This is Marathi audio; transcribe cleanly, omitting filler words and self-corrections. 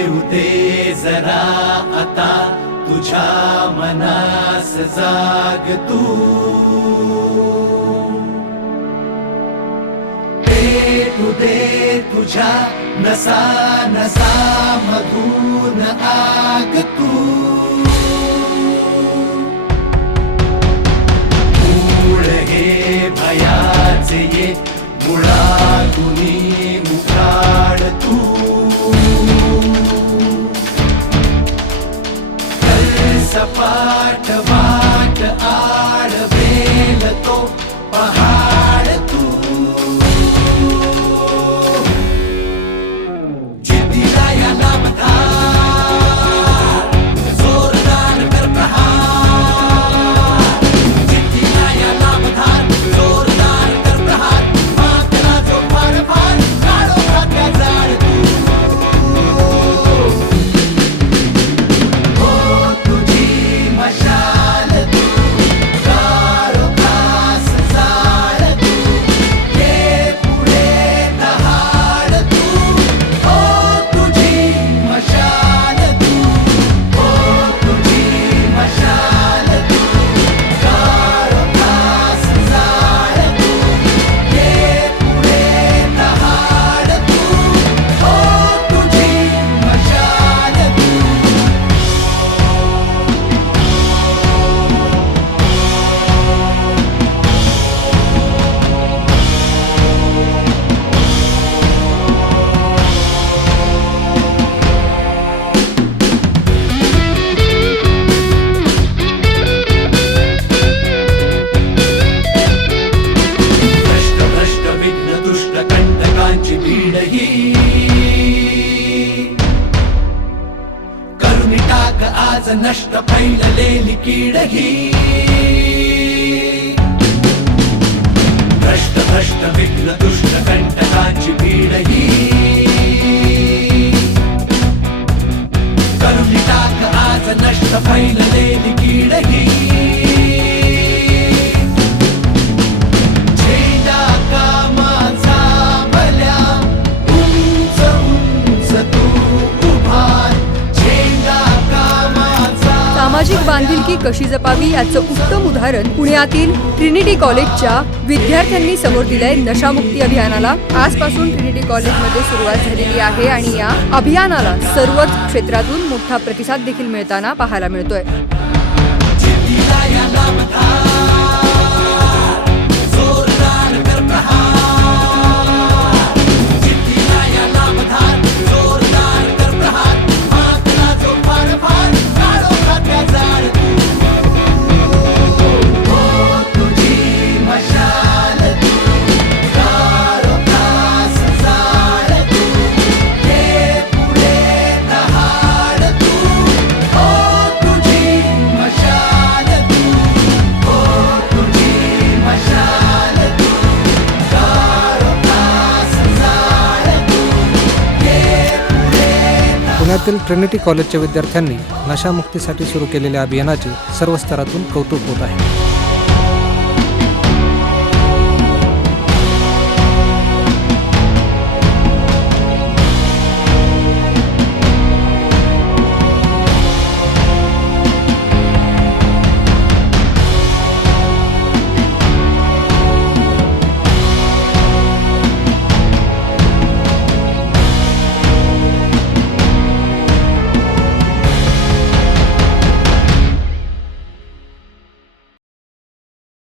येऊ दे जरा आता तुझ्या मनास जाग तू, पेटू दे तुझ्या नसा नसा मधून आग तू, मूळ हे भयाचे ये मुळातुनी मुखाड तू, सपाट वाट आडवेल तो पहाड तू, जिद्दीला याला बधार जोरदार कर प्रहार, जिद्दीला याला बधार जोरदार कर प्रहार, मागला जो फार फार काढो खात्या जाड तू, मशाल तू, काढो खास जाळ तू, ये पुढे दहाड तू, ओ तुझी मशाल तू, ओ तुझी मशाल तू, काढो खास जाळ तू, ये पुढे दहाड तू, ओ तुझी मशाल तू. भ्रष्ट विघ्न दुष्ट कंटकांची भीड ही करुणी टाक आज नष्ट फैललेली कीड ही, भ्रष्ट विघ्न दुष्ट कंटकांची भीड ही करुणी टाक आज नष्ट फैललेली कीड ही, झेंडा कामाचा भल्या उंच उंच तू उभार, झेंडा कामाचा. सामाजिक बांधिलकी कशी जपावी याचं उत्तम उदाहरण पुण्यातील ट्रिनिटी कॉलेजच्या विद्यार्थ्यांनी समोर दिलंय. नशामुक्ती अभियानाला आजपासून ट्रिनिटी कॉलेजमध्ये सुरुवात झालेली आहे आणि या अभियानाला सर्वच क्षेत्रातून मोठा प्रतिसाद देखील मिळताना पाहायला मिळतोय. जिद्दीला याला बधार जोरदार कर प्रहार, जिद्दीला याला बधार जोरदार कर प्रहार, मागला जो फार फार काढो खात्या जाड तू, ओ तुझी मशाल तू, काढो खास जाळ तू, ये पुढे दहाड तू, ओ तुझी मशाल तू, ओ तुझी मशाल तू, काढो खास जाळ तू, ये पुढे. पुण्यातील ट्रिनिटी कॉलेजच्या विद्यार्थ्यांनी नशामुक्तीसाठी सुरू केलेल्या अभियानाचे सर्व स्तरातून कौतुक होत आहे.